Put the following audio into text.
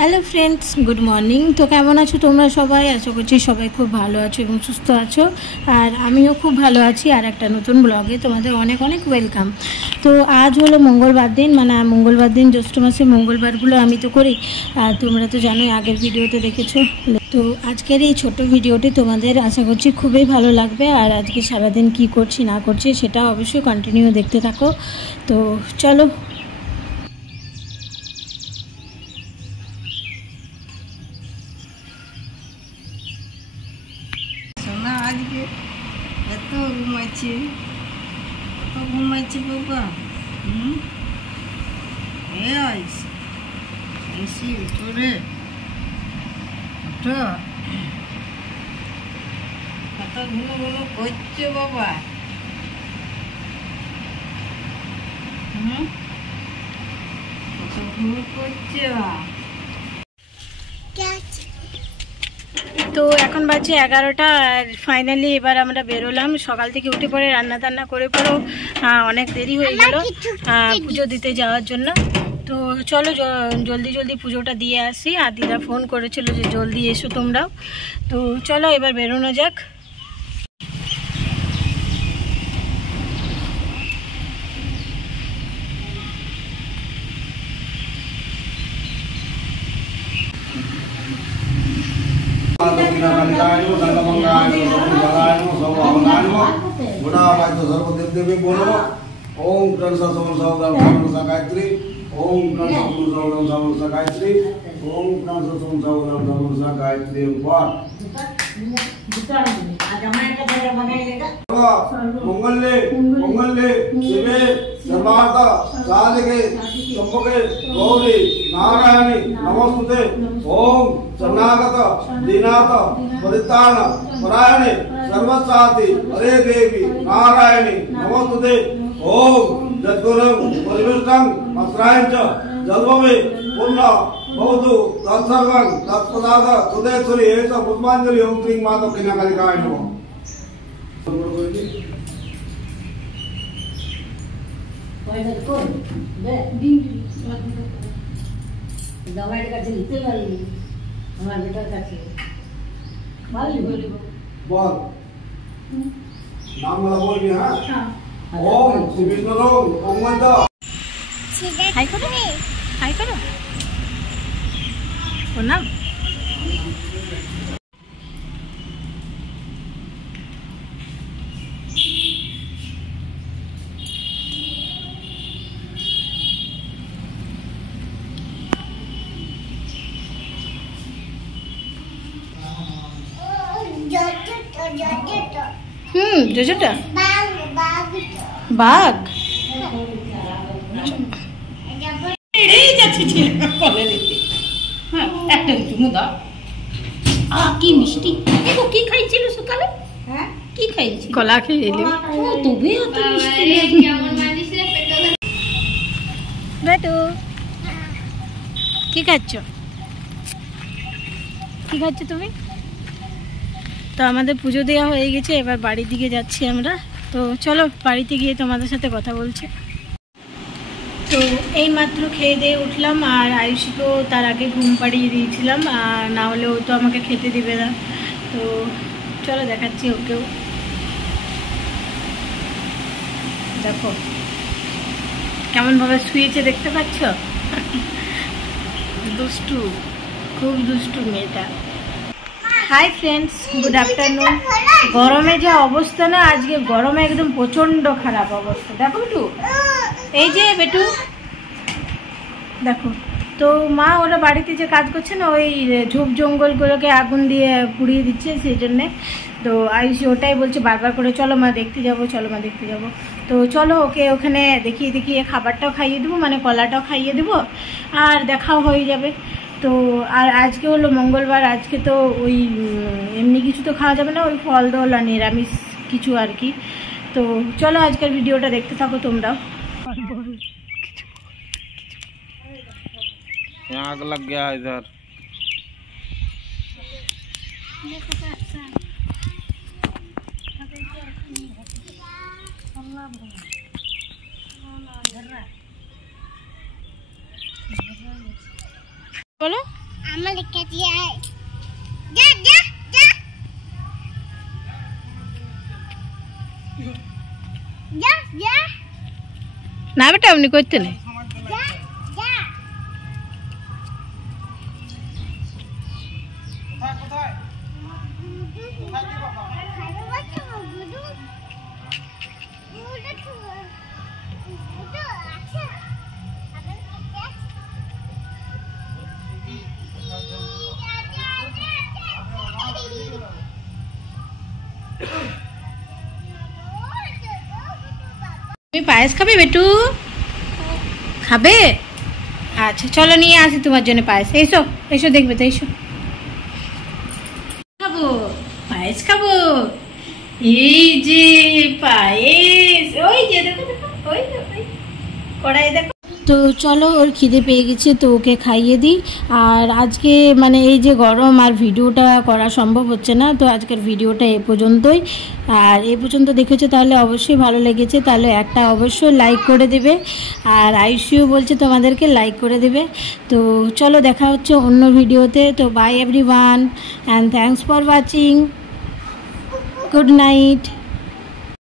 Hello friends, good morning. তো কেমন আছো তোমরা সবাই? আশা করছি সবাই খুব ভালো আছো এবং সুস্থ আছো, আর আমিও খুব ভালো আছি। আর একটা নতুন ব্লগে তোমাদের অনেক অনেক ওয়েলকাম। তো আজ হলো মঙ্গলবার দিন, মানে মঙ্গলবার দিন জ্যৈষ্ঠ মাসে মঙ্গলবারগুলো আমি তো করি, আর তোমরা তো জানোই, আগের ভিডিওতে দেখেছো। তো আজকের এই ছোট ভিডিওটি তোমাদের আশা করছি খুবই ভালো লাগবে, আর আজকে সারাদিন কি করছি না করছি সেটা অবশ্যই কন্টিনিউ দেখতে থাকো। তো চলো। আজকে এত ঘুমাইছি বাবা। এসি উঠোরে উঠো, কত ঘুমো ঘুমো করছে বাবা। কত ঘুমো করছে। তো এখন বাজে 11টা, আর ফাইনালি এবার আমরা বেরোলাম। সকাল থেকে উঠে পড়ে রান্না টান্না করে পরেও অনেক দেরি হয়ে গেল পুজো দিতে যাওয়ার জন্য। তো চলো জলদি জলদি পুজোটা দিয়ে আসি। আর দিদা ফোন করেছিল যে জলদি এসো তোমরাও। তো চলো এবার বেরোনো যাক। ओम गायत्री ओम गायत्री ओम गायत्री मंगले मंगले शिवे सर्वार्थ साधिके शंभुके गौरी नारायणी नमोस्तुते। ओम शरणागत दीनाथ परित्राण परायणे सर्वसाति हरे देवी नारायणी नमोस्तुते। ओम जद्गुरुं परिविष्टं अस्रायं च जल्वमे पुण्य भवतु तत्सर्वं तत्प्रसाद सुदेश्वरी एष पुष्पांजलि। ओम श्री माता किन्नकालिकाय नमः। দবাইয়ের কাছে নিতে পারিনি, আমার বেটার কাছে बोल नाम वाला बोल भी। हाँ ओम श्री विष्णु ओम मंत्र हाय करो, हाय करो प्रणाम। जोजोटा बाघ কি মিষ্টি দেখো, কি খাইছিল সকালে? হ্যাঁ কি খাইছিল? কলা খেয়ে এলি। তবে এত মিষ্টি বেটু কি খাচ্ছ? কি খাচ্ছ তুমি? তো আমাদের পুজো দেওয়া হয়ে গেছে, এবার বাড়ির দিকে যাচ্ছি আমরা। তো চলো বাড়িতে গিয়ে তোমাদের সাথে কথা বলছি। তো এই মাত্র খেয়ে দিয়ে উঠলাম, আর আয়ুষিকেও তার আগে ঘুম পাড়িয়ে দিয়েছিলাম, আর না হলে ও তো আমাকে খেতে দিবে না। তো চলো দেখাচ্ছি ওকেও। দেখো কেমনভাবে শুয়েছে, দেখতে পাচ্ছ? দুষ্টু, খুব দুষ্টু মেয়েটা। Hi friends, good afternoon. গরমে যা অবস্থা না, আজকে গরমে একদম প্রচন্ড খারাপ অবস্থা। দেখো বেটু, এই যে বেটু দেখো। তো মা ওরা বাড়িতে যে কাজ করছে না, ওই ঝোপ জঙ্গলগুলোকে আগুন দিয়ে পুড়িয়ে দিচ্ছে, সেই জন্যে। তো আয়ুষি ওটাই বলছে বারবার করে, চলো মা দেখতে যাবো, চলো মা দেখতে যাবো। তো চলো ওকে ওখানে দেখিয়ে দেখিয়ে খাবারটাও খাইয়ে দেবো, মানে কলাটাও খাইয়ে দেবো, আর দেখাও হয়ে যাবে। তো আর আজকে হলো মঙ্গলবার, আজকে তো ওই এমনি কিছু তো খাওয়া যাবে না, ওই ফল দল আর নিরামিষ কিছু আর কি। তো চলো আজকের ভিডিওটা দেখতে থাকো তোমরাও। आग लग गया इधर। बोलो আমার কাছে আয় যা যা যা যা যা না বেটা আপনি করতে নেই যা যা কোথায় কোথায় কি বাবা ভালো বাচ্চা গুডু গুডু গুডু আচ্ছা আমার কাছে আছে তুমি পায়েস খাবে বেটু খাবে আচ্ছা চলো নিয়ে আসি তোমার জন্য পায়েস এসো এসো দেখবে তো এসো খাবো পায়েস খাবো এই যে পায়েস ওই যে দেখো দেখো ওই কড়াই দেখো তো চলো ওর খিদে পেয়ে গেছে তো ওকে খাইয়ে দিই আর আজকে মানে এই যে গরম আর ভিডিওটা করা সম্ভব হচ্ছে না তো আজকের ভিডিওটা এ পর্যন্তই আর এ পর্যন্ত দেখেছো তাহলে অবশ্যই ভালো লেগেছে তাহলে একটা অবশ্যই লাইক করে দেবে আর আয়ুষিও বলছে তোমাদেরকে লাইক করে দেবে তো চলো দেখা হচ্ছে অন্য ভিডিওতে তো by everyone and thanks for watching good night